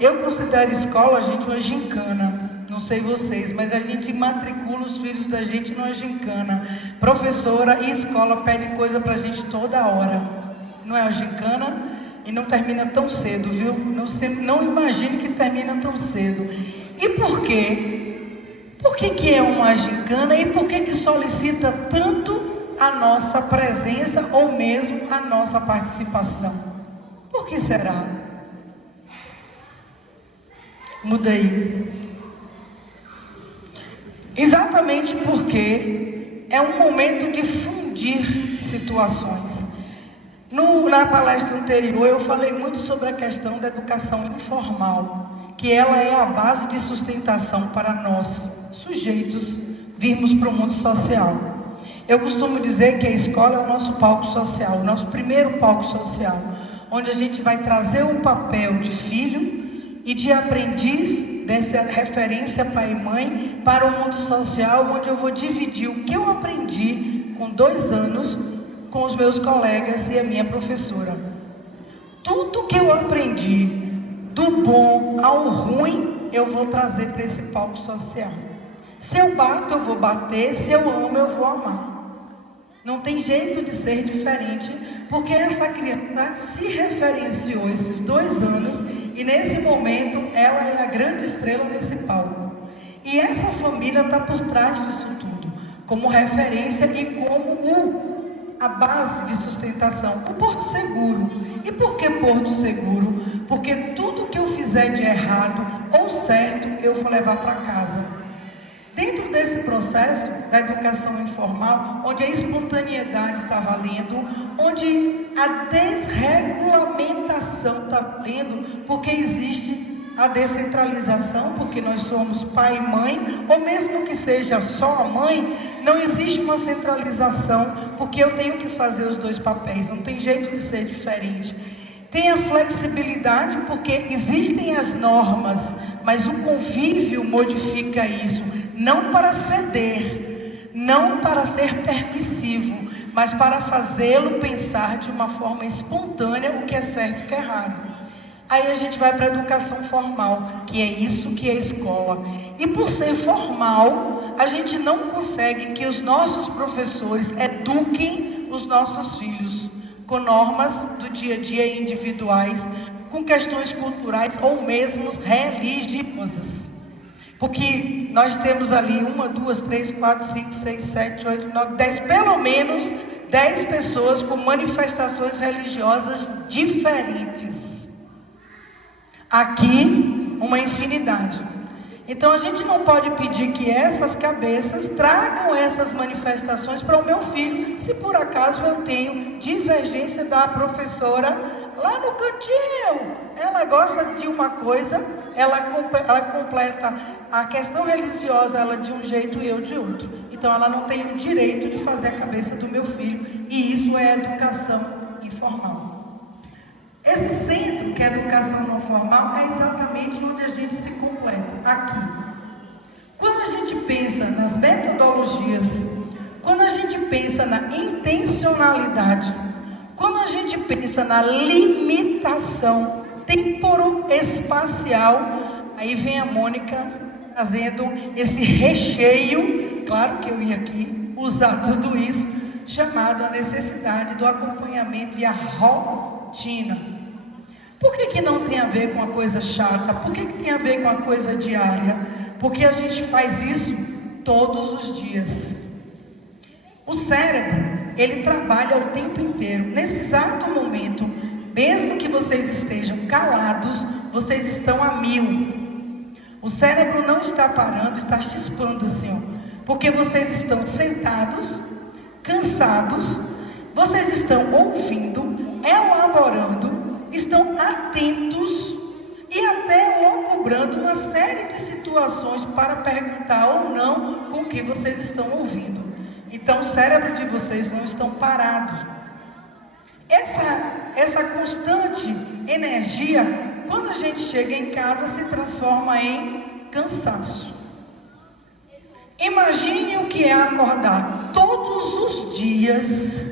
Eu considero escola, gente, uma gincana. Não sei vocês, mas a gente matricula os filhos da gente numa gincana. Professora e escola pede coisa pra gente toda hora. Não é uma gincana? E não termina tão cedo, viu? Não imagine que termina tão cedo. E por quê? Por que é uma gincana e por que solicita tanto a nossa presença ou mesmo a nossa participação? Por que será? Muda aí. Exatamente porque é um momento de fundir situações. Na palestra anterior eu falei muito sobre a questão da educação informal, que ela é a base de sustentação para nós, sujeitos, virmos para o mundo social. Eu costumo dizer que a escola é o nosso palco social, o nosso primeiro palco social, onde a gente vai trazer o papel de filho e de aprendiz, dessa referência pai e mãe, para o mundo social, onde eu vou dividir o que eu aprendi com 2 anos com os meus colegas e a minha professora. Tudo que eu aprendi, do bom ao ruim, eu vou trazer para esse palco social. Se eu bato, eu vou bater, se eu amo, eu vou amar. Não tem jeito de ser diferente, porque essa criança se referenciou esses 2 anos e nesse momento ela é a grande estrela nesse palco. E essa família está por trás disso tudo, como referência e como a base de sustentação, o Porto Seguro. E por que Porto Seguro? Porque tudo que eu fizer de errado ou certo, eu vou levar para casa. Dentro desse processo da educação informal, onde a espontaneidade está valendo, onde a desregulamentação está valendo, porque existe a descentralização, porque nós somos pai e mãe, ou mesmo que seja só a mãe, não existe uma centralização, porque eu tenho que fazer os 2 papéis, não tem jeito de ser diferente. Tem a flexibilidade, porque existem as normas, mas o convívio modifica isso, não para ceder, não para ser permissivo, mas para fazê-lo pensar de uma forma espontânea o que é certo e o que é errado. Aí a gente vai para a educação formal, que é isso que é escola. E por ser formal, a gente não consegue que os nossos professores eduquem os nossos filhos com normas do dia a dia individuais, com questões culturais ou mesmo religiosas. Porque nós temos ali 1, 2, 3, 4, 5, 6, 7, 8, 9, 10, pelo menos 10 pessoas com manifestações religiosas diferentes. Aqui, uma infinidade. Então a gente não pode pedir que essas cabeças tragam essas manifestações para o meu filho, se por acaso eu tenho divergência da professora lá no cantinho. Ela gosta de uma coisa, ela completa a questão religiosa ela de um jeito e eu de outro. Então ela não tem o direito de fazer a cabeça do meu filho, e isso é educação informal. Esse centro, que é a educação não formal, é exatamente onde a gente se completa, aqui. Quando a gente pensa nas metodologias, quando a gente pensa na intencionalidade, quando a gente pensa na limitação temporoespacial, aí vem a Mônica trazendo esse recheio, claro que eu ia aqui usar tudo isso, chamado a necessidade do acompanhamento e a rotina. Por que não tem a ver com a coisa chata? Por que tem a ver com a coisa diária? Porque a gente faz isso todos os dias. O cérebro, ele trabalha o tempo inteiro. Nesse exato momento, mesmo que vocês estejam calados, vocês estão a 1000. O cérebro não está parando, está chispando assim, ó. Porque vocês estão sentados, cansados, vocês estão ouvindo, elaborando, estão atentos e até locubrando uma série de situações para perguntar ou não com o que vocês estão ouvindo. Então o cérebro de vocês não estão parados. Essa constante energia, quando a gente chega em casa, se transforma em cansaço. Imagine o que é acordar todos os dias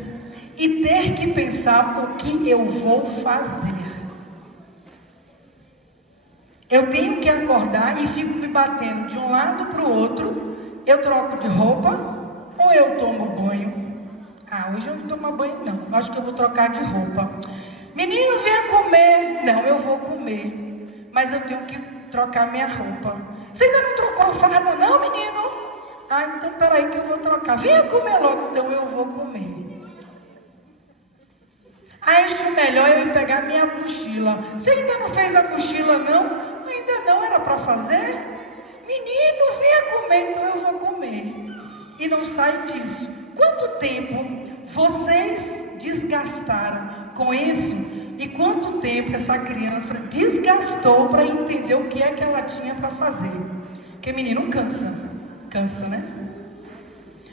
e ter que pensar o que eu vou fazer. Eu tenho que acordar e fico me batendo de um lado para o outro. Eu troco de roupa ou eu tomo banho? Ah, hoje eu não tomo banho não. Acho que eu vou trocar de roupa. Menino, venha comer. Não, eu vou comer. Mas eu tenho que trocar minha roupa. Você ainda não trocou a farda não, menino? Ah, então peraí que eu vou trocar. Venha comer logo, então eu vou comer. Acho melhor eu ir pegar minha mochila. Você ainda não fez a mochila não? Ainda não, era para fazer? Menino, venha comer, então eu vou comer. E não sai disso. Quanto tempo vocês desgastaram com isso? E quanto tempo essa criança desgastou para entender o que é que ela tinha para fazer? Porque menino cansa. Cansa, né?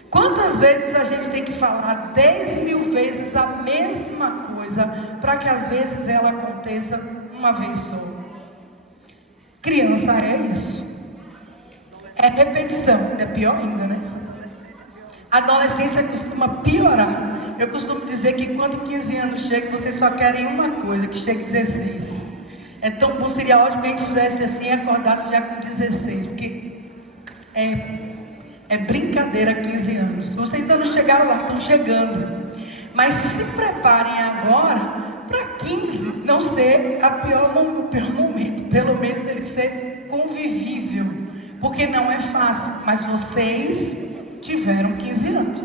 Quantas vezes a gente tem que falar 10.000 vezes a mesma coisa para que às vezes ela aconteça uma vez só? Criança é isso. É repetição, é pior ainda, né? A adolescência costuma piorar. Eu costumo dizer que quando 15 anos chega, vocês só querem uma coisa, que chegue 16. É tão bom, seria ótimo que a gente fizesse assim e acordasse já com 16, porque é brincadeira 15 anos. Vocês ainda não chegaram lá, estão chegando. Mas se preparem agora para 15 não ser o pior momento. Pelo menos ele ser convivível. Porque não é fácil. Mas vocês tiveram 15 anos.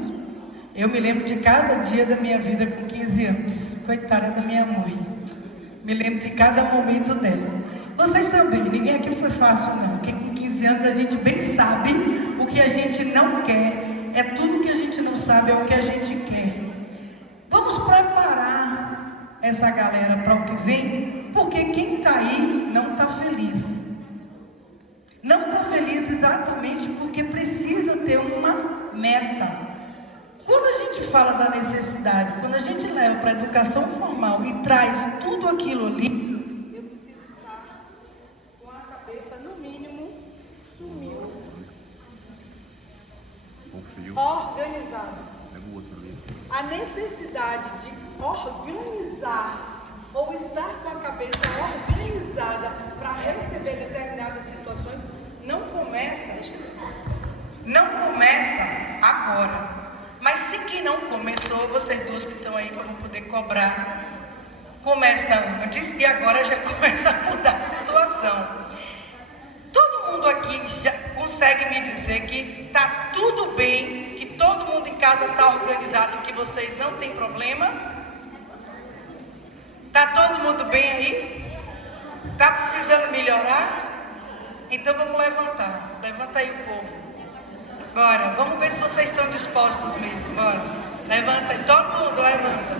Eu me lembro de cada dia da minha vida com 15 anos. Coitada da minha mãe. Me lembro de cada momento dela. Vocês também. Ninguém aqui foi fácil não. Porque com 15 anos a gente bem sabe o que a gente não quer. É tudo que a gente não sabe, é o que a gente quer. Vamos preparar essa galera para o que vem, porque quem está aí não está feliz. Não está feliz exatamente porque precisa ter uma meta. Quando a gente fala da necessidade, quando a gente leva para a educação formal e traz tudo aquilo ali, eu preciso estar com a cabeça, no mínimo, organizada. A necessidade de organizar ou estar com a cabeça organizada para receber determinadas situações não começa agora. Mas se que não começou, vocês duas que estão aí que eu vou poder cobrar, começa antes e agora já começa a mudar a situação. Todo mundo aqui já consegue me dizer que está tudo bem, que todo mundo em casa está organizado, que vocês não têm problema? Está todo mundo bem aí? Está precisando melhorar? Então vamos levantar. Levanta aí o povo. Bora, vamos ver se vocês estão dispostos mesmo. Bora. Levanta aí, todo mundo levanta.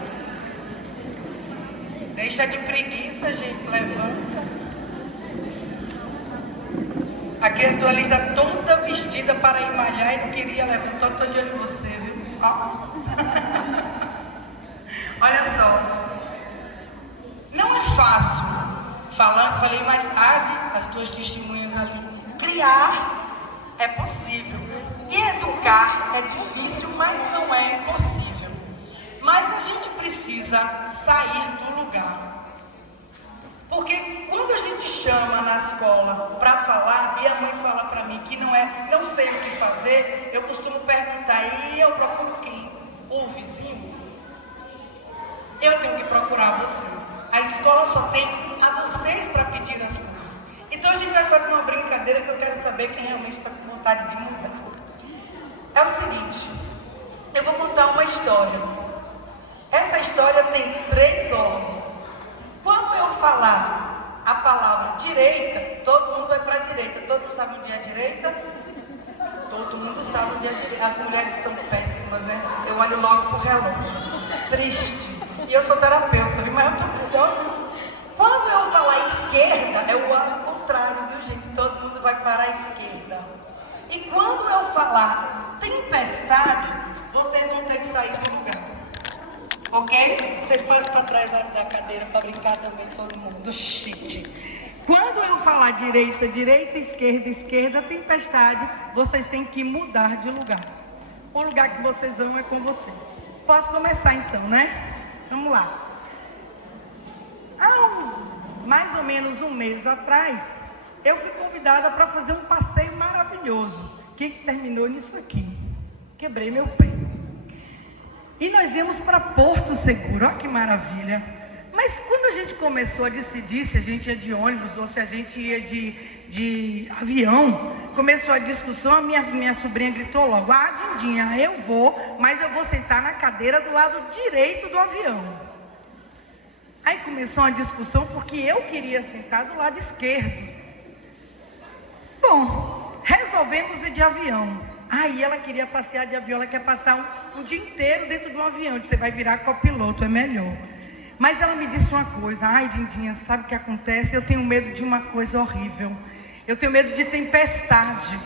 Deixa de preguiça, gente. Levanta. A criatura ali está toda vestida para ir malhar e não queria levantar. Estou de olho em você, viu? Ó. Olha só. Não é fácil. Falei mais tarde, as tuas testemunhas ali. Criar é possível. E educar é difícil, mas não é impossível. Mas a gente precisa sair do lugar. Porque quando a gente chama na escola para falar, e a mãe fala para mim que não sei o que fazer, eu costumo perguntar, e eu procuro quem? O vizinho? Eu tenho que procurar vocês. A escola só tem a vocês para pedir as coisas. Então a gente vai fazer uma brincadeira que eu quero saber quem realmente está com vontade de mudar. É o seguinte, eu vou contar uma história. Essa história tem 3 ordens. Quando eu falar a palavra direita, todo mundo vai para a direita. Todo mundo sabe onde é a direita? Todo mundo sabe onde é a direita. As mulheres são péssimas, né? Eu olho logo pro relógio. Triste. E eu sou terapeuta, viu? Mas eu tô melhor. Quando eu falar esquerda, é o lado contrário, viu, gente? Todo mundo vai para a esquerda. E quando eu falar tempestade, vocês vão ter que sair do lugar. Ok? Vocês passam para trás da cadeira para brincar também, todo mundo. Shit. Quando eu falar direita, direita, esquerda, tempestade, vocês têm que mudar de lugar. O lugar que vocês vão é com vocês. Posso começar então, né? Vamos lá. Há mais ou menos um mês atrás, eu fui convidada para fazer um passeio maravilhoso, que terminou nisso aqui. Quebrei meu pé. E nós íamos para Porto Seguro, olha que maravilha. Mas quando a gente começou a decidir se a gente ia de ônibus ou se a gente ia de avião, começou a discussão, a minha sobrinha gritou logo: ah, Dindinha, eu vou, mas eu vou sentar na cadeira do lado direito do avião. Aí começou uma discussão porque eu queria sentar do lado esquerdo. Bom, resolvemos ir de avião. Aí ela queria passear de avião, ela quer passar um dia inteiro dentro de um avião. Você vai virar copiloto, é melhor. Mas ela me disse uma coisa: ai, Dindinha, sabe o que acontece? Eu tenho medo de uma coisa horrível. Eu tenho medo de tempestade.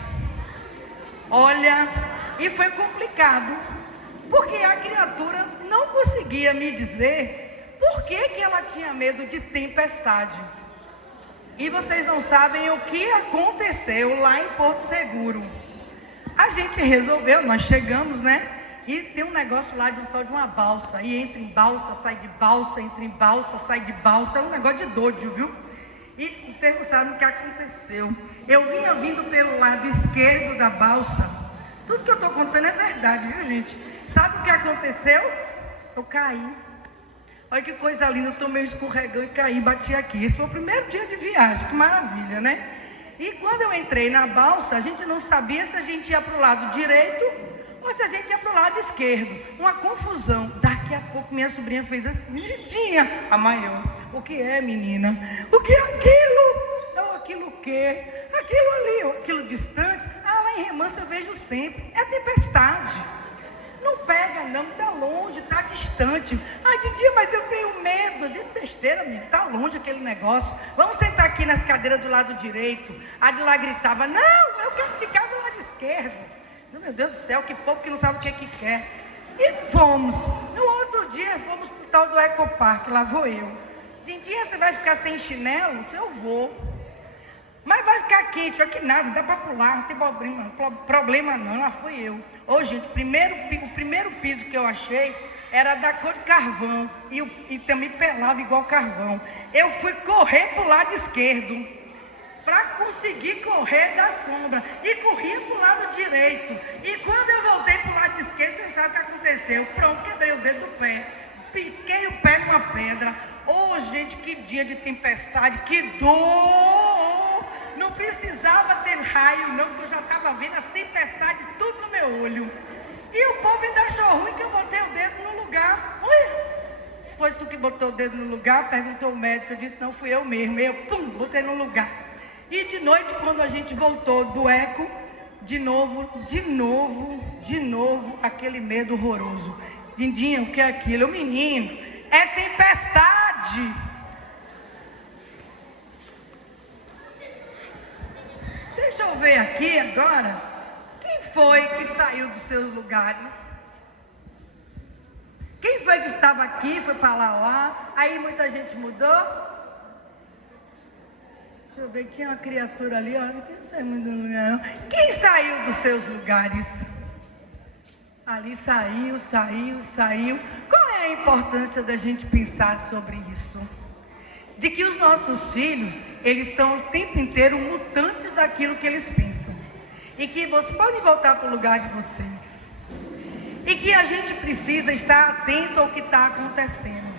Olha, e foi complicado, porque a criatura não conseguia me dizer por que ela tinha medo de tempestade. E vocês não sabem o que aconteceu lá em Porto Seguro. A gente resolveu, nós chegamos, né? E tem um negócio lá de um tal de uma balsa. E entra em balsa, sai de balsa, entra em balsa, sai de balsa. É um negócio de doido, viu? E vocês não sabem o que aconteceu. Eu vinha vindo pelo lado esquerdo da balsa. Tudo que eu estou contando é verdade, viu, gente? Sabe o que aconteceu? Eu caí. Olha que coisa linda, eu tomei um escorregão e caí, bati aqui. Esse foi o primeiro dia de viagem, que maravilha, né? E quando eu entrei na balsa, a gente não sabia se a gente ia para o lado direito ou se a gente ia para o lado esquerdo. Uma confusão. Daqui a pouco minha sobrinha fez assim: Dindinha, a maior: o que é, menina? O que é aquilo? Não, aquilo o quê? Aquilo ali, aquilo distante. Ah, lá em Remanso eu vejo sempre. É tempestade. Não pega não, está longe, está distante. Ai, Dindinha, mas eu tenho medo. De besteira, menina, está longe aquele negócio. Vamos sentar aqui nas cadeiras do lado direito. A de lá gritava: não, eu quero ficar do lado esquerdo. Meu Deus do céu, que povo que não sabe o que quer. E fomos. No outro dia, fomos para o tal do Ecopark, lá vou eu. Dindinha, você vai ficar sem chinelo? Eu vou. Mas vai ficar quente, olha que nada, dá para pular, não tem problema não, lá fui eu. Ô gente, o primeiro piso que eu achei era da cor de carvão, e também pelava igual carvão. Eu fui correr para o lado esquerdo, para conseguir correr da sombra, e corria para o lado direito. E quando eu voltei para o lado esquerdo, você não sabe o que aconteceu. Pronto, quebrei o dedo do pé, piquei o pé numa pedra. Ô gente, que dia de tempestade, que dor! Não precisava ter raio não, porque eu já estava vendo as tempestades tudo no meu olho. E o povo ainda achou ruim que eu botei o dedo no lugar. Ui, foi tu que botou o dedo no lugar? Perguntou o médico. Eu disse: não, fui eu mesmo. Eu, botei no lugar. E de noite, quando a gente voltou do eco, de novo, aquele medo horroroso. Dindinha, o que é aquilo? Menino, é tempestade. Deixa eu ver aqui agora. Quem foi que saiu dos seus lugares? Quem foi que estava aqui, foi para lá? Aí muita gente mudou? Deixa eu ver, tinha uma criatura ali, olha, que não saiu muito do lugar não. Quem saiu dos seus lugares? Ali saiu. Qual é a importância da gente pensar sobre isso? De que os nossos filhos, eles são o tempo inteiro mutantes daquilo que eles pensam. E que vocês podem voltar para o lugar de vocês. E que a gente precisa estar atento ao que está acontecendo.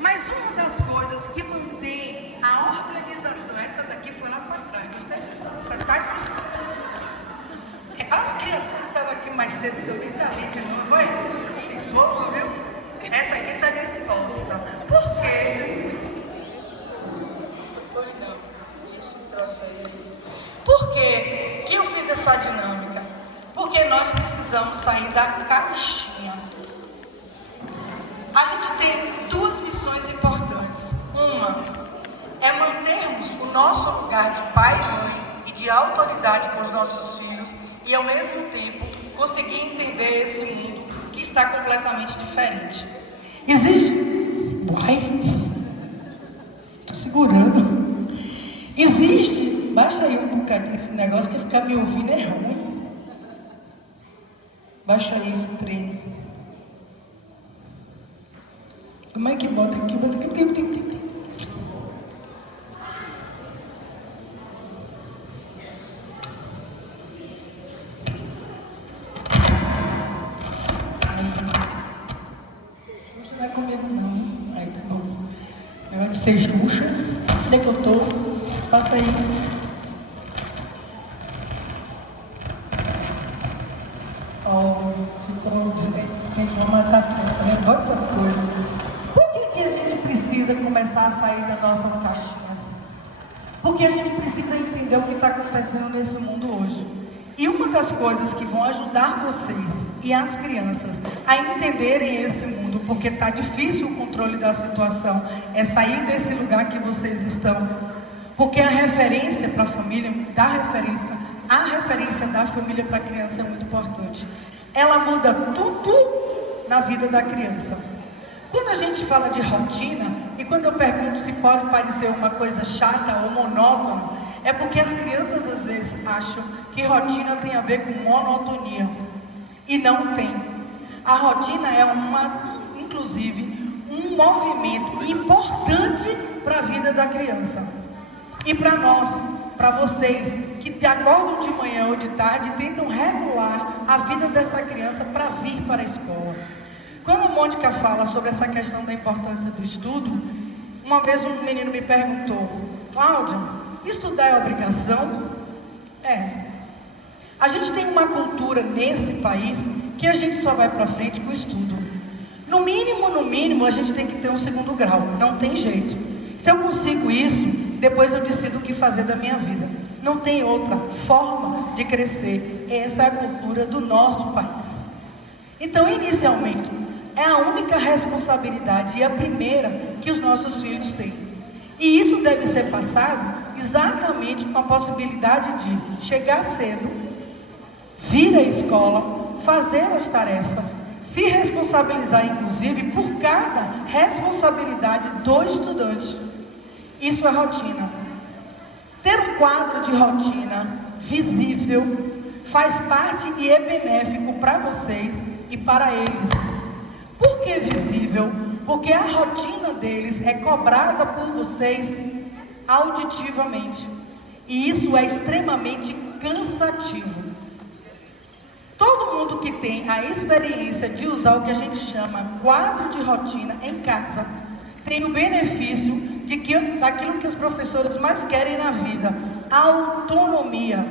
Mas uma das coisas que mantém a organização, essa daqui foi lá para trás, gostei disso, essa tá de céus. A criatura que estava aqui mais cedo também está ali de novo, vai? Ficou, viu? Essa aqui está disposta. Por quê? Pois não, esse troço aí. Por quê que eu fiz essa dinâmica? Porque nós precisamos sair da caixinha. A gente tem duas missões importantes. Uma é mantermos o nosso lugar de pai e mãe e de autoridade com os nossos filhos e ao mesmo tempo conseguir entender esse mundo que está completamente diferente. Existe... Uai! Estou segurando. Existe... Baixa aí um bocadinho esse negócio que ficar me ouvindo é ruim. Baixa aí esse trem. Como é que bota aqui? Bota aqui. ser Xuxa. Onde é que eu tô? Passa aí. Ficou sem formatação, tá vendo? Gosto dessas coisas. Por que a gente precisa começar a sair das nossas caixinhas? Porque a gente precisa entender o que está acontecendo nesse mundo hoje. E uma das coisas que vão ajudar vocês e as crianças a entenderem esse mundo, porque está difícil o controle da situação, é sair desse lugar que vocês estão. Porque a referência para a família, a referência da família para a criança é muito importante. Ela muda tudo na vida da criança. Quando a gente fala de rotina, e quando eu pergunto se pode parecer uma coisa chata ou monótona, é porque as crianças às vezes acham que rotina tem a ver com monotonia. E não tem. A rotina é inclusive, um movimento importante para a vida da criança. E para nós, para vocês, que acordam de manhã ou de tarde e tentam regular a vida dessa criança para vir para a escola. Quando a Mônica fala sobre essa questão da importância do estudo, uma vez um menino me perguntou: Cláudia, estudar é obrigação? É. A gente tem uma cultura nesse país que a gente só vai para frente com o estudo. No mínimo, a gente tem que ter um 2º grau, não tem jeito. Se eu consigo isso, depois eu decido o que fazer da minha vida. Não tem outra forma de crescer. Essa é a cultura do nosso país. Então, inicialmente, é a única responsabilidade e a primeira que os nossos filhos têm. E isso deve ser passado exatamente com a possibilidade de chegar cedo, vir à escola, fazer as tarefas, se responsabilizar, inclusive, por cada responsabilidade do estudante. Isso é rotina. Ter um quadro de rotina visível faz parte e é benéfico para vocês e para eles. Por que visível? Porque a rotina deles é cobrada por vocês auditivamente. E isso é extremamente cansativo. Todo mundo que tem a experiência de usar o que a gente chama quadro de rotina em casa tem o benefício daquilo que os professores mais querem na vida: autonomia.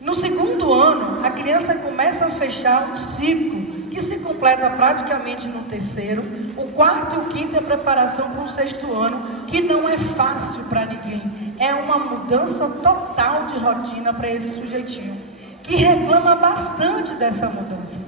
No 2º ano, a criança começa a fechar um ciclo que se completa praticamente no 3º. O 4º e o 5º é a preparação para o 6º ano, que não é fácil para ninguém. É uma mudança total de rotina para esse sujeitinho, que reclama bastante dessa mudança.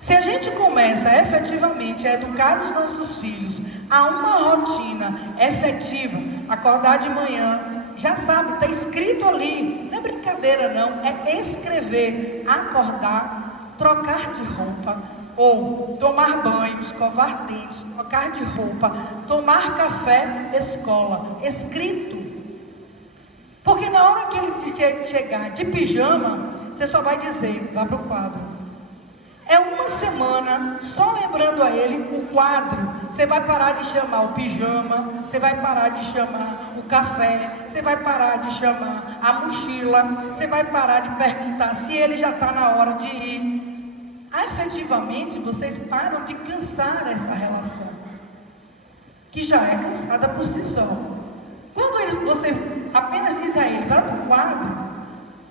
Se a gente começa efetivamente a educar os nossos filhos a uma rotina efetiva, acordar de manhã, já sabe, está escrito ali, não é brincadeira não, é escrever, acordar, trocar de roupa, ou tomar banho, escovar dentes, trocar de roupa, tomar café, escola, escrito. Porque na hora que ele chegar de pijama, você só vai dizer: vá para o quadro. É uma semana só lembrando a ele o quadro. Você vai parar de chamar o pijama, você vai parar de chamar o café, você vai parar de chamar a mochila, você vai parar de perguntar se ele já está na hora de ir. Efetivamente, vocês param de cansar essa relação, que já é cansada por si só. Quando você apenas diz a ele: vai para o quadro,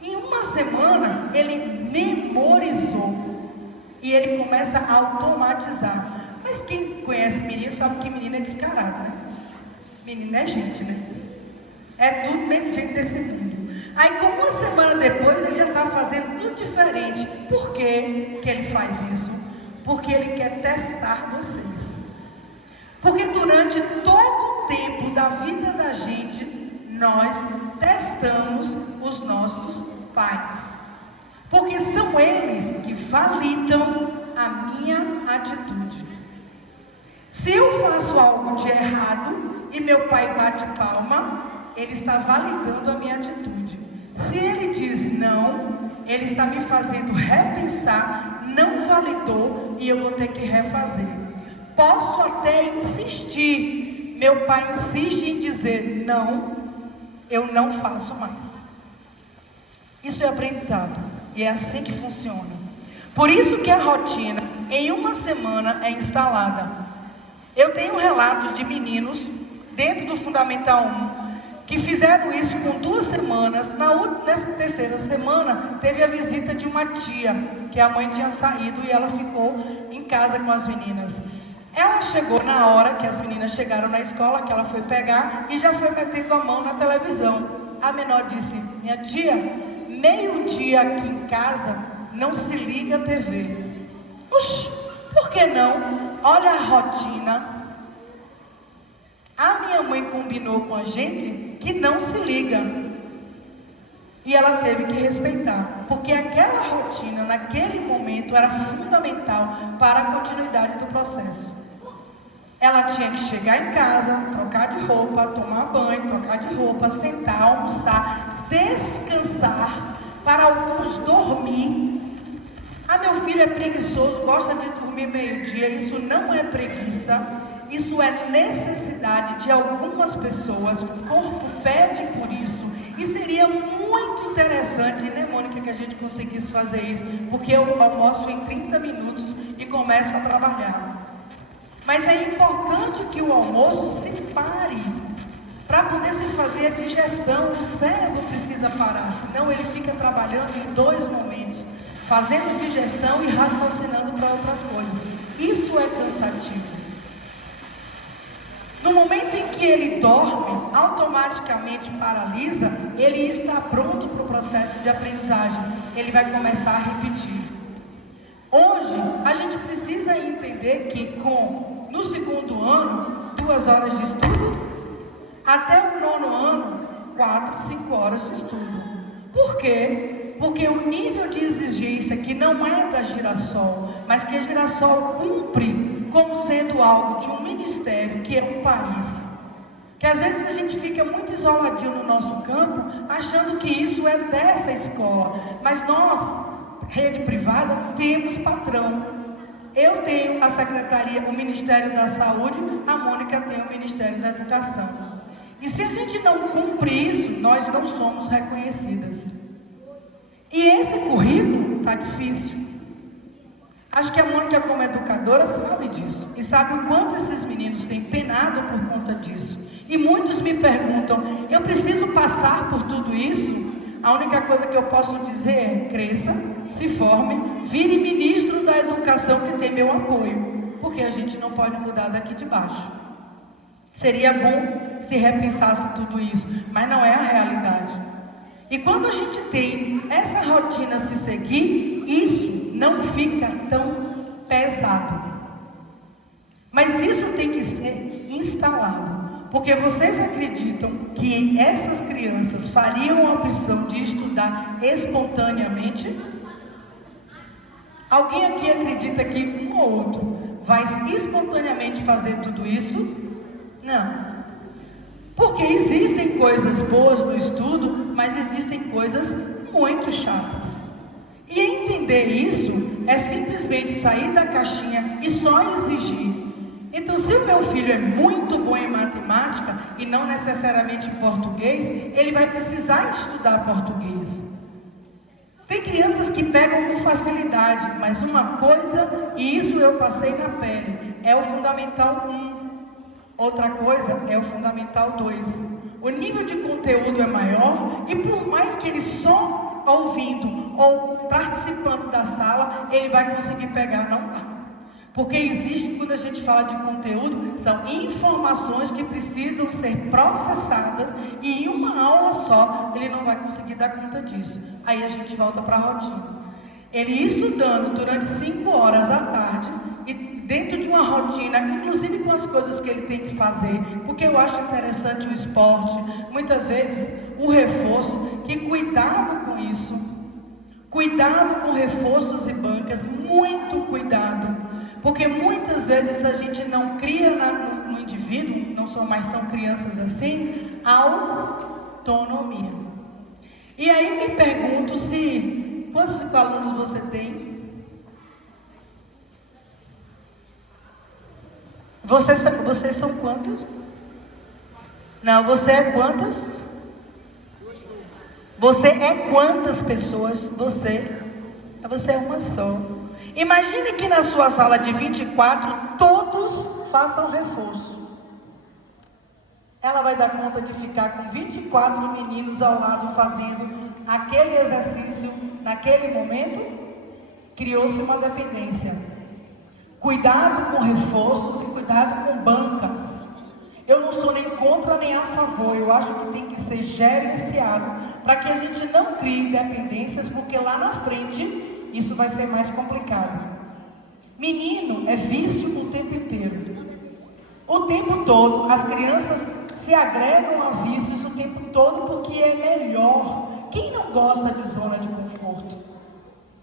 em uma semana ele memorizou. E ele começa a automatizar. Mas quem conhece menino sabe que menino é descarado, né? Menino é gente, né? É tudo mesmo jeito desse mundo. Aí, com uma semana depois, ele já está fazendo tudo diferente. Por que ele faz isso? Porque ele quer testar vocês. Porque durante todo o tempo da vida da gente, nós testamos os nossos pais. Porque são eles que validam a minha atitude. Se eu faço algo de errado e meu pai bate palma, ele está validando a minha atitude. Se ele diz não, ele está me fazendo repensar, não validou e eu vou ter que refazer. Posso até insistir, meu pai insiste em dizer não, eu não faço mais. Isso é aprendizado. E é assim que funciona. Por isso que a rotina, em uma semana, é instalada. Eu tenho relatos de meninos dentro do Fundamental 1 que fizeram isso com 2 semanas. Nessa terceira semana, teve a visita de uma tia, que a mãe tinha saído e ela ficou em casa com as meninas. Ela chegou na hora que as meninas chegaram na escola, que ela foi pegar, e já foi metendo a mão na televisão. A menor disse: minha tia, meio-dia aqui em casa, não se liga a TV. Oxi, por que não? Olha a rotina. A minha mãe combinou com a gente que não se liga. E ela teve que respeitar, porque aquela rotina, naquele momento, era fundamental para a continuidade do processo. Ela tinha que chegar em casa, trocar de roupa, tomar banho, trocar de roupa, sentar, almoçar, descansar, para alguns dormir. Ah, meu filho é preguiçoso, gosta de dormir meio-dia. Isso não é preguiça. Isso é necessidade de algumas pessoas, o corpo pede por isso, e seria muito interessante, né, Mônica, que a gente conseguisse fazer isso, porque eu almoço em 30 minutos e começo a trabalhar. Mas é importante que o almoço se pare, para poder se fazer a digestão. O cérebro precisa parar, senão ele fica trabalhando em 2 momentos, fazendo digestão e raciocinando para outras coisas. Isso é cansativo. No momento em que ele dorme, automaticamente paralisa, ele está pronto para o processo de aprendizagem. Ele vai começar a repetir. Hoje, a gente precisa entender que no segundo ano, 2 horas de estudo, até o 9º ano, 4, 5 horas de estudo. Por quê? Porque o nível de exigência que não é da Girassol, mas que a Girassol cumpre como sendo algo de um ministério, que é um país, que às vezes a gente fica muito isoladinho no nosso campo, achando que isso é dessa escola, mas nós, rede privada, temos patrão. Eu tenho a secretaria, o Ministério da Saúde, a Mônica tem o Ministério da Educação, e se a gente não cumpre isso, nós não somos reconhecidas, e esse currículo está difícil. Acho que a Mônica, como educadora, sabe disso. E sabe o quanto esses meninos têm penado por conta disso. E muitos me perguntam: eu preciso passar por tudo isso? A única coisa que eu posso dizer é: cresça, se forme, vire ministro da educação, que tem meu apoio. Porque a gente não pode mudar daqui de baixo. Seria bom se repensasse tudo isso, mas não é a realidade. E quando a gente tem essa rotina a se seguir, isso não fica tão pesado. Mas isso tem que ser instalado, porque vocês acreditam que essas crianças fariam a opção de estudar espontaneamente? Alguém aqui acredita que um ou outro vai espontaneamente fazer tudo isso? Não. Porque existem coisas boas no estudo, mas existem coisas muito chatas. E entender isso é simplesmente sair da caixinha e só exigir. Então, se o meu filho é muito bom em matemática e não necessariamente em português, ele vai precisar estudar português. Tem crianças que pegam com facilidade, mas uma coisa, e isso eu passei na pele, é o Fundamental 1. Outra coisa é o Fundamental 2. O nível de conteúdo é maior e por mais que ele só ouvindo ou participando da sala, ele vai conseguir pegar, não dá. Porque existe, quando a gente fala de conteúdo, são informações que precisam ser processadas e em uma aula só ele não vai conseguir dar conta disso. Aí a gente volta para a rotina. Ele estudando durante 5 horas à tarde e dentro de uma rotina, inclusive com as coisas que ele tem que fazer, porque eu acho interessante o esporte, muitas vezes o reforço, que cuidado com isso, cuidado com reforços e bancas, muito cuidado, porque muitas vezes a gente não cria no indivíduo, não são mais são crianças assim, autonomia. E aí me pergunto quantos alunos você tem? Vocês são quantos? Não, você é quantos? Você é quantas pessoas? Você é uma só. Imagine que na sua sala de 24, todos faça o reforço. Ela vai dar conta de ficar com 24 meninos ao lado fazendo aquele exercício naquele momento? Criou-se uma dependência. Cuidado com reforços e cuidado com bancas. Eu não sou nem contra nem a favor, eu acho que tem que ser gerenciado para que a gente não crie dependências, porque lá na frente isso vai ser mais complicado. Menino é vício o tempo inteiro. O tempo todo, as crianças se agregam a vícios o tempo todo porque é melhor. Quem não gosta de zona de conforto?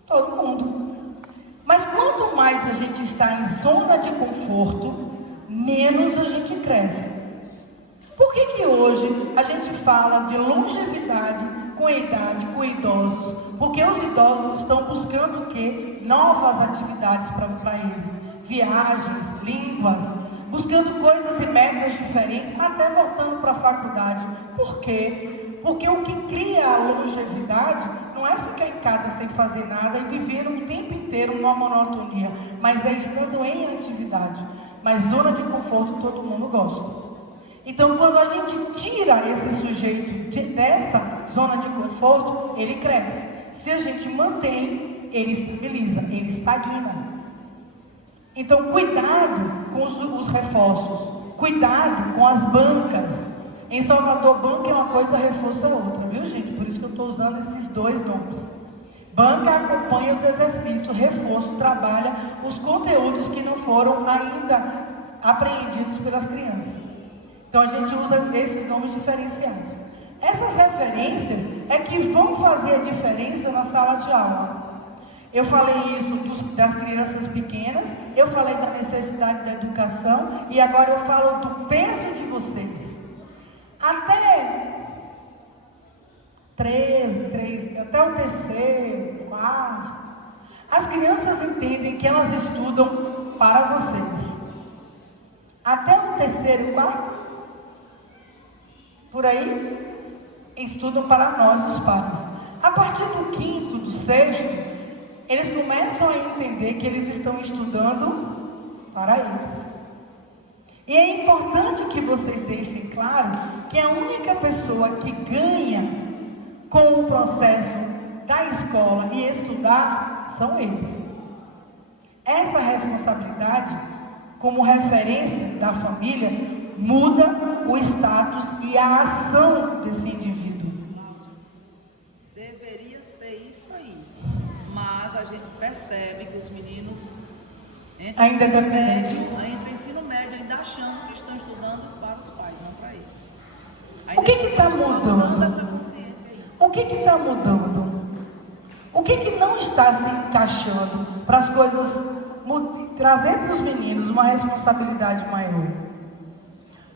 Todo mundo. Mas quanto mais a gente está em zona de conforto, menos a gente cresce. Por que hoje a gente fala de longevidade com a idade, com idosos? Porque os idosos estão buscando o quê? Novas atividades para eles. Viagens, línguas, buscando coisas e metas diferentes, até voltando para a faculdade. Por quê? Porque o que cria a longevidade não é ficar em casa sem fazer nada e viver o tempo inteiro numa monotonia, mas é estando em atividade. Mas zona de conforto todo mundo gosta. Então, quando a gente tira esse sujeito dessa zona de conforto, ele cresce. Se a gente mantém, ele estabiliza, ele estagna. Então, cuidado com os reforços, cuidado com as bancas. Em Salvador, banca é uma coisa, reforço é outra, viu, gente? Por isso que eu estou usando esses dois nomes. Banca acompanha os exercícios, reforço trabalha os conteúdos que não foram ainda apreendidos pelas crianças. Então a gente usa esses nomes diferenciados. Essas referências é que vão fazer a diferença na sala de aula. Eu falei isso das crianças pequenas, eu falei da necessidade da educação e agora eu falo do peso de vocês. Até 13, até o terceiro, quarto, as crianças entendem que elas estudam para vocês. Até o terceiro e quarto, por aí, estudam para nós, os pais. A partir do quinto, do sexto, eles começam a entender que eles estão estudando para eles. E é importante que vocês deixem claro que a única pessoa que ganha com o processo da escola e estudar são eles. Essa responsabilidade, como referência da família, muda o status e a ação desse indivíduo. Deveria ser isso aí, mas a gente percebe que os meninos ainda é dependente. Ainda no ensino médio, ainda achando que estão estudando para os pais, não para eles. O que está mudando? O que está mudando? O que não está se encaixando para as coisas trazer para os meninos uma responsabilidade maior?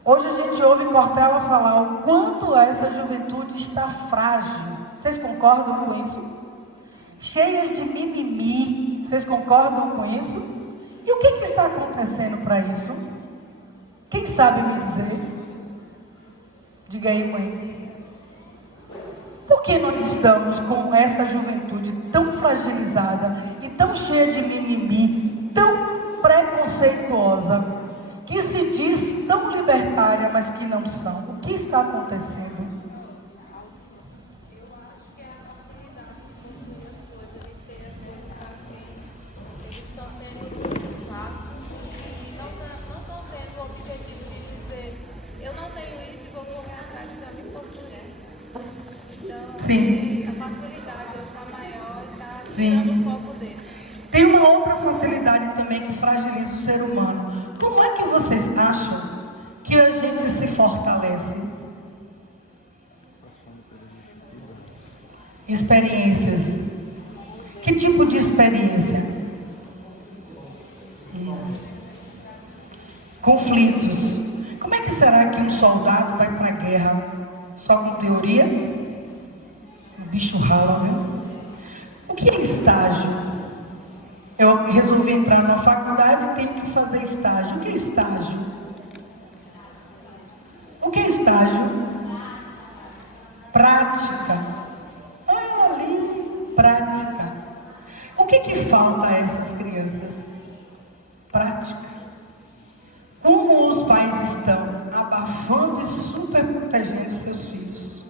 Hoje a gente ouve Cortella falar o quanto essa juventude está frágil. Vocês concordam com isso? Cheias de mimimi. Vocês concordam com isso? E o que está acontecendo para isso? Quem sabe me dizer? Diga aí, mãe. Por que nós estamos com essa juventude tão fragilizada e tão cheia de mimimi, tão preconceituosa, que se diz tão libertária, mas que não são? O que está acontecendo? Eu acho que é a facilidade de consumir as coisas, de ter as coisas assim. Eles estão tendo muito fácil e não estão tendo o objetivo de dizer: eu não tenho isso e vou correr atrás para me possuir isso. Então, Sim. a facilidade hoje está maior e está Sim. tirando o foco deles. Tem uma outra facilidade também que fragiliza o ser humano. Como é que vocês acham que a gente se fortalece? Experiências. Que tipo de experiência? Conflitos. Como é que será que um soldado vai para a guerra só com teoria? O bicho rala, viu? O que é estágio? Eu resolvi entrar numa faculdade e tenho que fazer estágio. O que é estágio? O que é estágio? Prática. Olha ali, prática. O que falta a essas crianças? Prática. Com pais estão abafando e super protegendo seus filhos,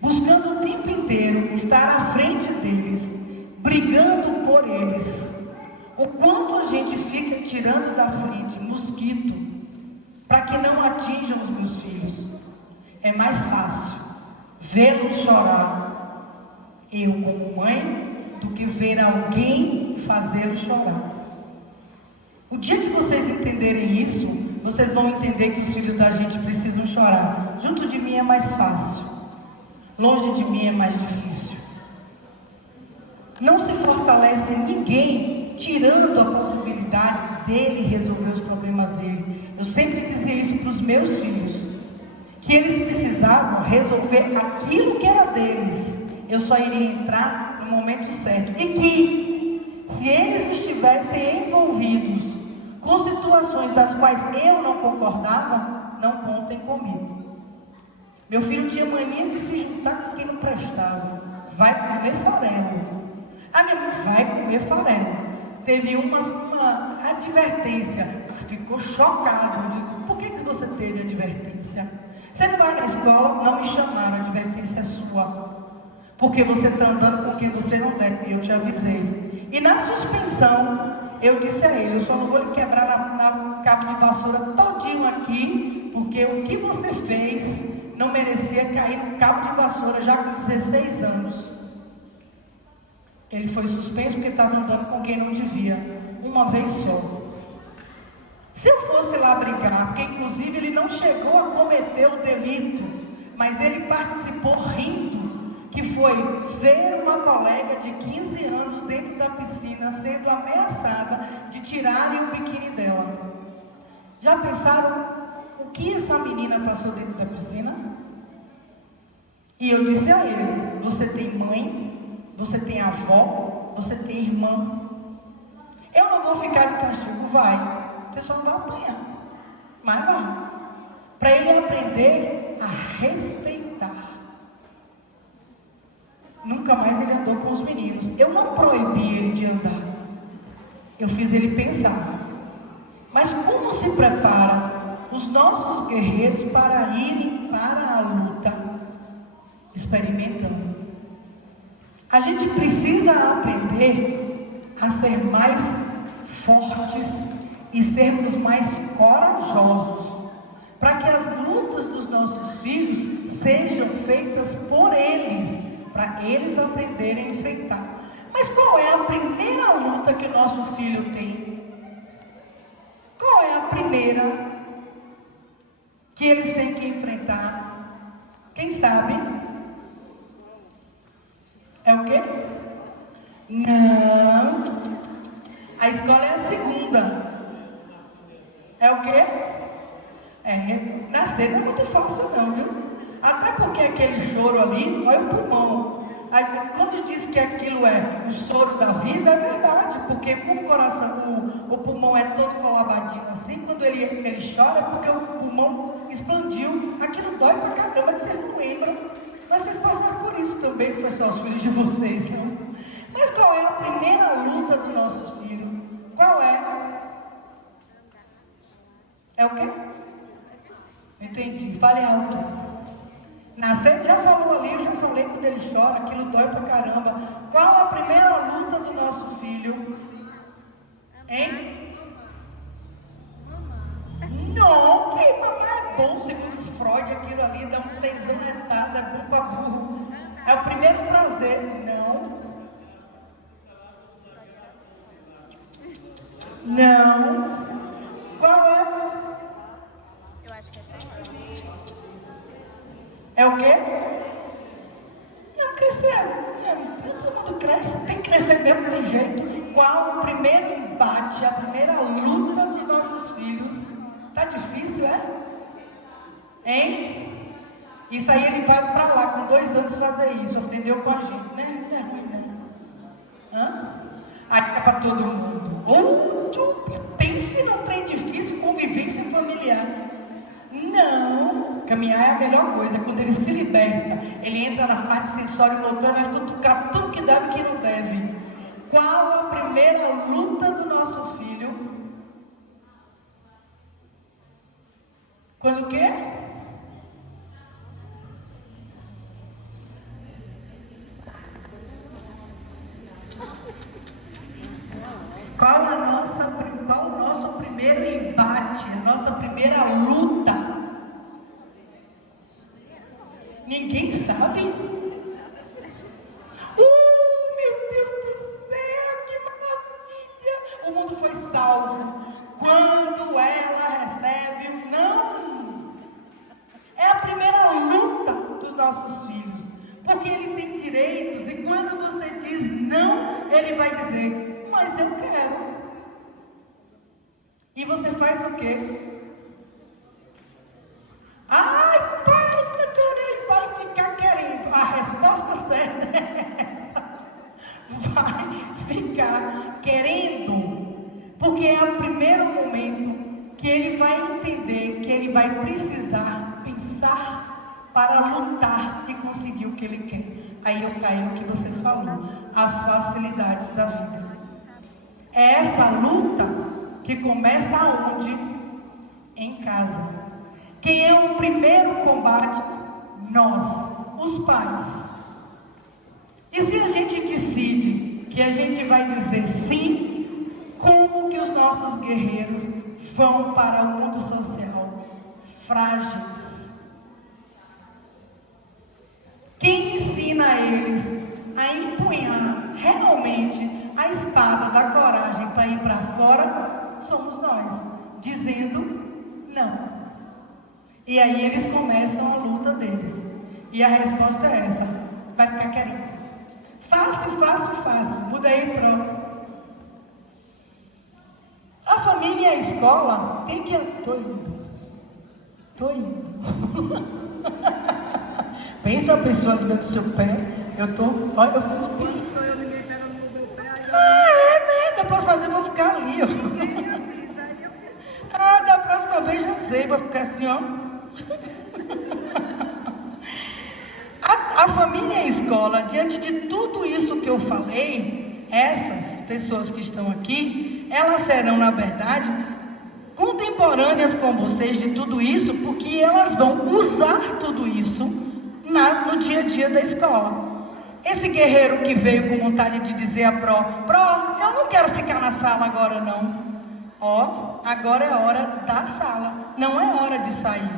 buscando o tempo inteiro estar à frente deles, brigando por eles. O quanto a gente fica tirando da frente mosquito para que não atinjam os meus filhos. É mais fácil vê-los chorar, eu como mãe, do que ver alguém fazê-los chorar. O dia que vocês entenderem isso, vocês vão entender que os filhos da gente precisam chorar. Junto de mim é mais fácil, longe de mim é mais difícil. Não se fortalece ninguém tirando a possibilidade dele resolver os problemas dele. Eu sempre dizia isso para os meus filhos, que eles precisavam resolver aquilo que era deles. Eu só iria entrar no momento certo. E que, se eles estivessem envolvidos com situações das quais eu não concordava, não contem comigo. Meu filho tinha mania de se juntar com quem não prestava. Vai comer farelo. A minha mãe vai comer farelo. Teve uma advertência. Ficou chocado. Eu digo, por que você teve advertência? Você não vai na escola? Não me chamaram, a advertência é sua. Porque você está andando com quem você não deve, e eu te avisei. E na suspensão, eu disse a ele, eu só não vou lhe quebrar na cabo de vassoura todinho aqui, porque o que você fez não merecia cair no cabo de vassoura já com 16 anos. Ele foi suspenso porque estava andando com quem não devia, uma vez só. Se eu fosse lá brigar, porque inclusive ele não chegou a cometer o delito, mas ele participou rindo, que foi ver uma colega de 15 anos dentro da piscina sendo ameaçada de tirarem o biquíni dela. Já pensaram o que essa menina passou dentro da piscina? E eu disse a ele, você tem mãe, você tem avó, você tem irmã. Eu não vou ficar de castigo, vai. Você só vai apanhar, mas vai, para ele aprender a respeitar. Nunca mais ele andou com os meninos. Eu não proibi ele de andar, eu fiz ele pensar. Mas como se preparam os nossos guerreiros para irem para a luta? Experimentando. A gente precisa aprender a ser mais fortes e sermos mais corajosos, para que as lutas dos nossos filhos sejam feitas por eles, para eles aprenderem a enfrentar. Mas qual é a primeira luta que o nosso filho tem? Qual é a primeira que eles têm que enfrentar? Quem sabe? É o quê? Não. A escola é a segunda. É o quê? Nascer não é muito fácil não, viu? Até porque aquele choro ali, olha o pulmão. Quando diz que aquilo é o soro da vida, é verdade, porque com o coração, o pulmão é todo colabadinho assim, quando ele chora é porque o pulmão expandiu. Aquilo dói pra caramba, que vocês não lembram. Mas vocês passaram por isso também, que foi só os filhos de vocês, não? Mas qual é a primeira luta dos nossos filhos? Qual é? É o quê? Entendi, fale alto. Nascer, já falou ali, eu já falei, quando ele chora, aquilo dói pra caramba. Qual a primeira luta do nosso filho? Hein? Não, que mamãe é bom, segundo Freud, aquilo ali dá um tesão retado, é bom pra burro. É o primeiro prazer. Não. Não. Qual é? Eu acho que é É o quê? Não, crescer. Todo mundo cresce, tem que crescer mesmo, tem jeito. Qual o primeiro embate, a primeira luta dos nossos filhos? Tá difícil, é? Hein? Isso aí ele vai pra lá com 2 anos fazer isso, aprendeu com a gente, né? Não é ruim, não. Hã? Aí é pra todo mundo. Pense num trem difícil, convivência familiar. Não, caminhar é a melhor coisa. Quando ele se liberta, ele entra na fase sensório motor, vai futucar tudo que deve e que não deve. Qual a primeira luta do nosso filho? Quando o quê? Qual o nosso primeiro embate, a nossa primeira luta? Ninguém sabe? Meu Deus do céu, que maravilha! O mundo foi salvo quando ela recebe o não. É a primeira luta dos nossos filhos, porque ele tem direitos, e quando você diz não, ele vai dizer: mas eu quero. E você faz o quê? Ai, pai, adorei, vai ficar querendo. A resposta certa é essa. Vai ficar querendo. Porque é o primeiro momento que ele vai entender que ele vai precisar pensar para lutar e conseguir o que ele quer. Aí eu caio no que você falou, as facilidades da vida. É essa luta que começa aonde? Em casa. Quem é o primeiro combate? Nós, os pais. E se a gente decide que a gente vai dizer sim, como que os nossos guerreiros vão para o mundo social? Frágeis. Quem ensina eles a empunhar realmente a espada da coragem para ir para fora? Somos nós, dizendo não. E aí eles começam a luta deles. E a resposta é essa: vai ficar querendo. Fácil, fácil, fácil. Muda aí, pronto. A família e a escola tem que... Tô indo. Pensa uma pessoa ali do seu pé. Olha, eu fico... Quando sou eu, ninguém pega no meu pé, aí Da próxima vez eu vou ficar ali, ó. Da próxima vez já sei, vou ficar assim, ó. A família e a escola, diante de tudo isso que eu falei, essas pessoas que estão aqui, elas serão, na verdade, contemporâneas com vocês de tudo isso, porque elas vão usar tudo isso no dia a dia da escola. Esse guerreiro que veio com vontade de dizer a Pro, eu não quero ficar na sala agora não. Agora é hora da sala, não é hora de sair.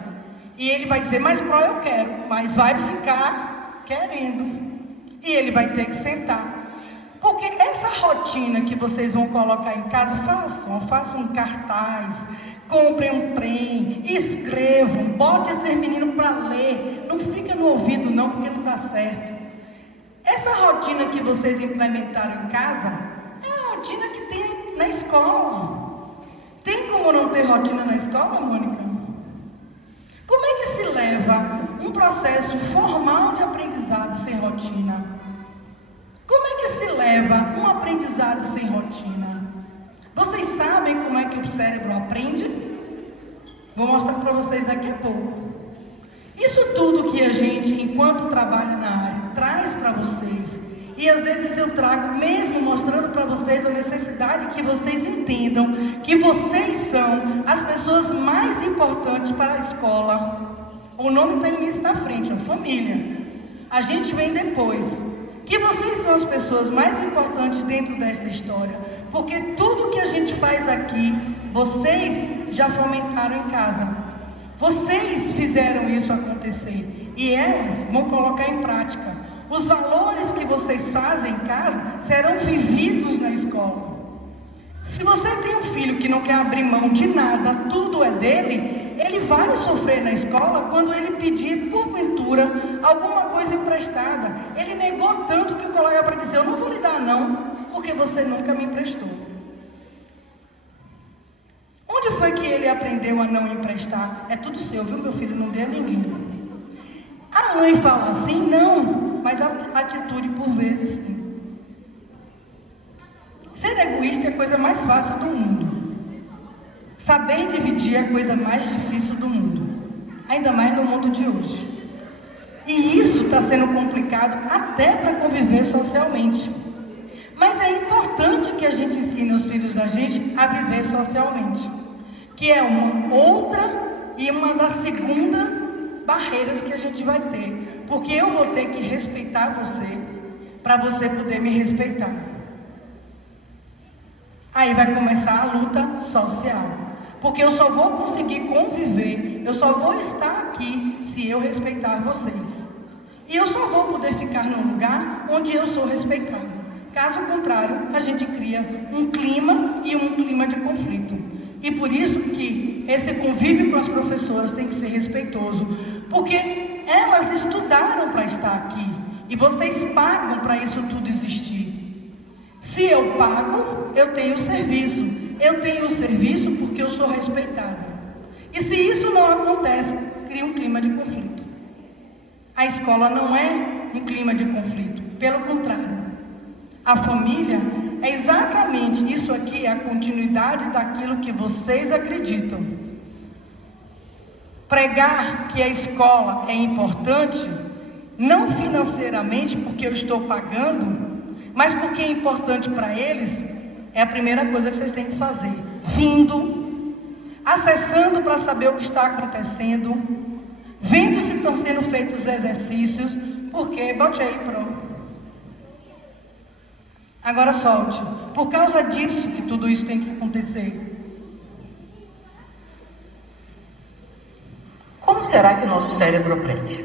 E ele vai dizer: mas Pro, eu quero, mas vai ficar querendo. E ele vai ter que sentar. Porque essa rotina que vocês vão colocar em casa, façam um cartaz, comprem um trem, escrevam, bote esse menino para ler. Não fica no ouvido não, porque não dá certo. Essa rotina que vocês implementaram em casa é a rotina que tem na escola. Tem como não ter rotina na escola, Mônica? Como é que se leva um processo formal de aprendizado sem rotina? Como é que se leva um aprendizado sem rotina? Vocês sabem como é que o cérebro aprende? Vou mostrar para vocês daqui a pouco. Isso tudo que a gente, enquanto trabalha na área, traz para vocês, e às vezes eu trago mesmo mostrando para vocês a necessidade que vocês entendam que vocês são as pessoas mais importantes para a escola. O nome está início na frente, a família. A gente vem depois. Que vocês são as pessoas mais importantes dentro dessa história, porque tudo que a gente faz aqui, vocês já fomentaram em casa. Vocês fizeram isso acontecer e elas vão colocar em prática. Os valores que vocês fazem em casa serão vividos na escola. Se você tem um filho que não quer abrir mão de nada, tudo é dele, ele vai sofrer na escola quando ele pedir, porventura, alguma coisa emprestada. Ele negou tanto que o colega para dizer: eu não vou lhe dar não, porque você nunca me emprestou. Onde foi que ele aprendeu a não emprestar? É tudo seu, viu, meu filho? Não dê a ninguém. A mãe fala assim? Não, mas a atitude por vezes sim. Ser egoísta é a coisa mais fácil do mundo. Saber dividir é a coisa mais difícil do mundo. Ainda mais no mundo de hoje. E isso está sendo complicado até para conviver socialmente. Mas é importante que a gente ensine os filhos da gente a viver socialmente. Que é uma outra e uma das segundas barreiras que a gente vai ter, porque eu vou ter que respeitar você para você poder me respeitar. Aí vai começar a luta social, porque eu só vou conseguir conviver, eu só vou estar aqui se eu respeitar vocês. E eu só vou poder ficar num lugar onde eu sou respeitado. Caso contrário, a gente cria um clima de conflito. E por isso que esse convívio com as professoras tem que ser respeitoso, porque elas estudaram para estar aqui e vocês pagam para isso tudo existir. Se eu pago, eu tenho serviço. Eu tenho serviço porque eu sou respeitada. E se isso não acontece, cria um clima de conflito. A escola não é um clima de conflito, pelo contrário. A família é exatamente isso aqui, é a continuidade daquilo que vocês acreditam. Pregar que a escola é importante, não financeiramente porque eu estou pagando, mas porque é importante para eles, é a primeira coisa que vocês têm que fazer. Vindo, acessando para saber o que está acontecendo, vendo se estão sendo feitos os exercícios, porque, bote aí, pronto. Agora solte. Por causa disso que tudo isso tem que acontecer. Como será que o nosso cérebro aprende?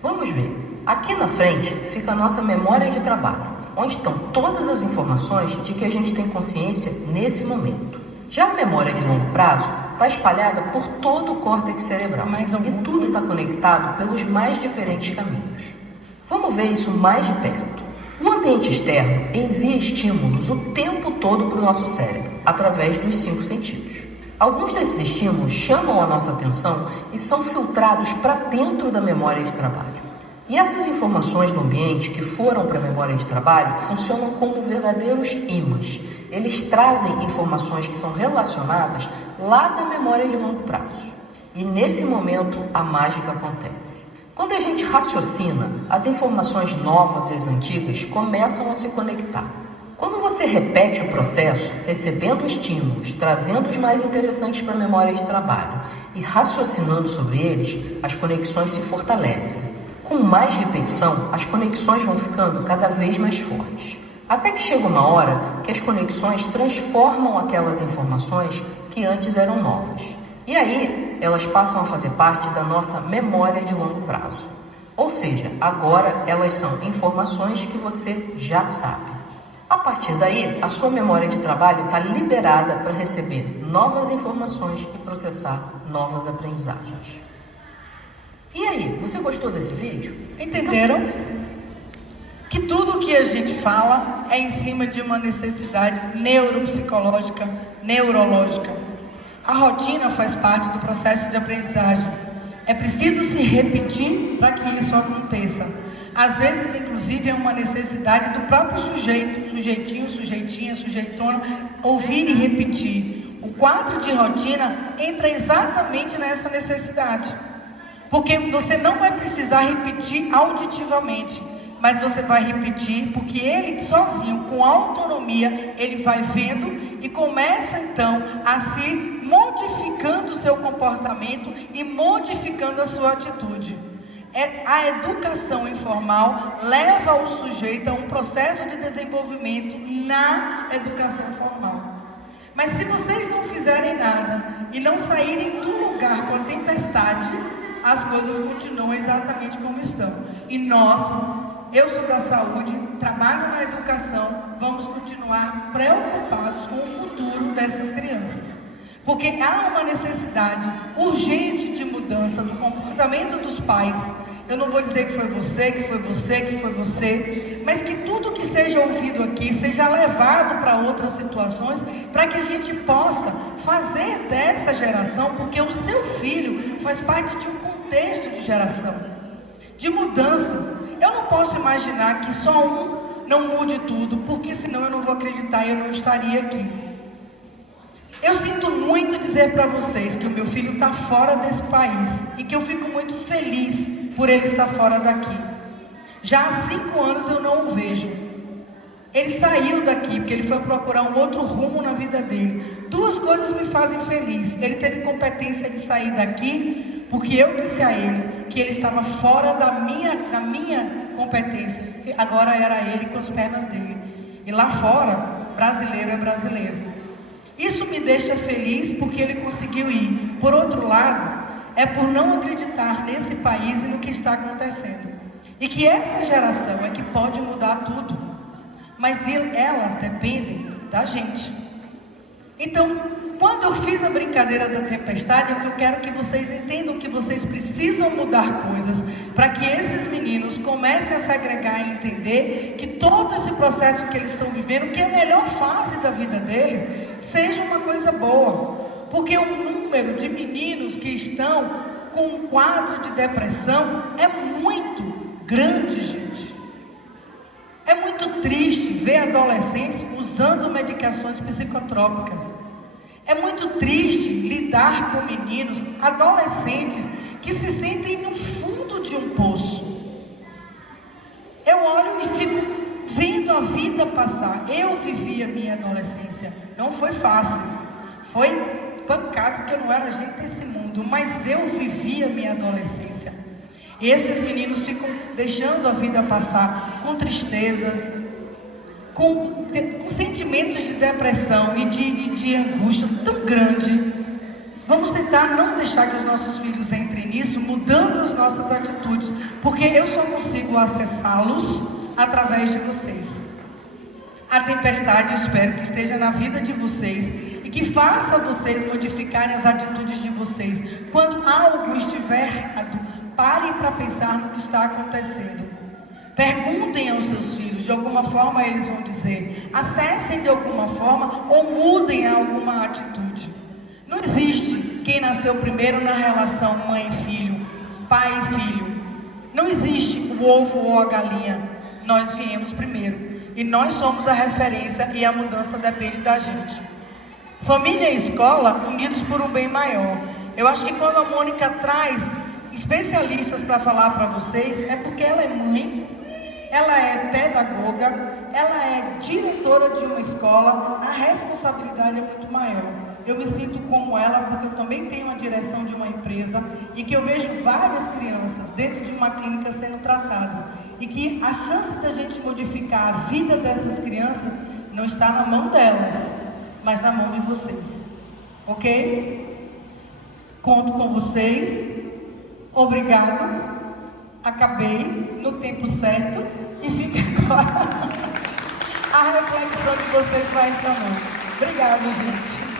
Vamos ver. Aqui na frente fica a nossa memória de trabalho, onde estão todas as informações de que a gente tem consciência nesse momento. Já a memória de longo prazo está espalhada por todo o córtex cerebral e tudo está conectado pelos mais diferentes caminhos. Vamos ver isso mais de perto. O ambiente externo envia estímulos o tempo todo para o nosso cérebro, através dos 5 sentidos. Alguns desses estímulos chamam a nossa atenção e são filtrados para dentro da memória de trabalho. E essas informações do ambiente que foram para a memória de trabalho funcionam como verdadeiros ímãs. Eles trazem informações que são relacionadas lá da memória de longo prazo. E nesse momento a mágica acontece. Quando a gente raciocina, as informações novas e as antigas começam a se conectar. Quando você repete o processo, recebendo estímulos, trazendo os mais interessantes para a memória de trabalho e raciocinando sobre eles, as conexões se fortalecem. Com mais repetição, as conexões vão ficando cada vez mais fortes. Até que chega uma hora que as conexões transformam aquelas informações que antes eram novas. E aí, elas passam a fazer parte da nossa memória de longo prazo. Ou seja, agora elas são informações que você já sabe. A partir daí, a sua memória de trabalho está liberada para receber novas informações e processar novas aprendizagens. E aí, você gostou desse vídeo? Entenderam? Que tudo que a gente fala é em cima de uma necessidade neuropsicológica, neurológica. A rotina faz parte do processo de aprendizagem. É preciso se repetir para que isso aconteça. Às vezes, inclusive, é uma necessidade do próprio sujeito, sujeitinho, sujeitinha, sujeitona, ouvir e repetir. O quadro de rotina entra exatamente nessa necessidade. Porque você não vai precisar repetir auditivamente, mas você vai repetir porque ele sozinho, com autonomia, ele vai vendo e começa então a se modificando o seu comportamento e modificando a sua atitude. A educação informal leva o sujeito a um processo de desenvolvimento na educação formal. Mas se vocês não fizerem nada e não saírem do lugar com a tempestade, as coisas continuam exatamente como estão. E nós, eu sou da saúde, trabalho na educação, vamos continuar preocupados com o futuro dessas crianças. Porque há uma necessidade urgente de mudança do comportamento dos pais. Eu não vou dizer que foi você, que foi você, que foi você, mas que tudo que seja ouvido aqui seja levado para outras situações, para que a gente possa fazer dessa geração, porque o seu filho faz parte de um contexto de geração, de mudança. Eu não posso imaginar que só um não mude tudo, porque senão eu não vou acreditar e eu não estaria aqui. Eu sinto muito dizer para vocês que o meu filho está fora desse país e que eu fico muito feliz por ele estar fora daqui. Já há 5 anos eu não o vejo. Ele saiu daqui, porque ele foi procurar um outro rumo na vida dele. Duas coisas me fazem feliz. Ele teve competência de sair daqui, porque eu disse a ele que ele estava fora da minha competência. Agora era ele com as pernas dele. E lá fora, brasileiro é brasileiro. Isso me deixa feliz porque ele conseguiu ir. Por outro lado, é por não acreditar nesse país e no que está acontecendo. E que essa geração é que pode mudar tudo. Mas elas dependem da gente. Então, quando eu fiz a brincadeira da tempestade, é que eu quero que vocês entendam que vocês precisam mudar coisas para que esses meninos comecem a se agregar e entender que todo esse processo que eles estão vivendo, que é a melhor fase da vida deles, seja uma coisa boa. Porque o número de meninos que estão com um quadro de depressão é muito grande, gente. É muito triste ver adolescentes usando medicações psicotrópicas. É muito triste lidar com meninos, adolescentes, que se sentem no fundo de um poço. Eu olho e fico vendo a vida passar. Eu vivi a minha adolescência. Não foi fácil. Foi pancado, porque eu não era gente desse mundo. Mas eu vivi a minha adolescência. E esses meninos ficam deixando a vida passar com tristezas, com sentimentos de depressão e de angústia tão grande. Vamos tentar não deixar que os nossos filhos entrem nisso, mudando as nossas atitudes, porque eu só consigo acessá-los através de vocês. A tempestade, eu espero que esteja na vida de vocês e que faça vocês modificarem as atitudes de vocês. Quando algo estiver errado, parem para pensar no que está acontecendo. Perguntem aos seus filhos, de alguma forma eles vão dizer. Acessem de alguma forma ou mudem alguma atitude. Não existe quem nasceu primeiro na relação mãe e filho, pai e filho. Não existe o ovo ou a galinha. Nós viemos primeiro. E nós somos a referência e a mudança depende da gente. Família e escola unidos por um bem maior. Eu acho que quando a Mônica traz especialistas para falar para vocês, é porque ela é mãe, ela é pedagoga, ela é diretora de uma escola, a responsabilidade é muito maior. Eu me sinto como ela, porque eu também tenho a direção de uma empresa e que eu vejo várias crianças dentro de uma clínica sendo tratadas e que a chance da gente modificar a vida dessas crianças não está na mão delas, mas na mão de vocês, ok? Conto com vocês. Obrigado, acabei no tempo certo e fica agora a reflexão de vocês para essa noite. Obrigado, gente.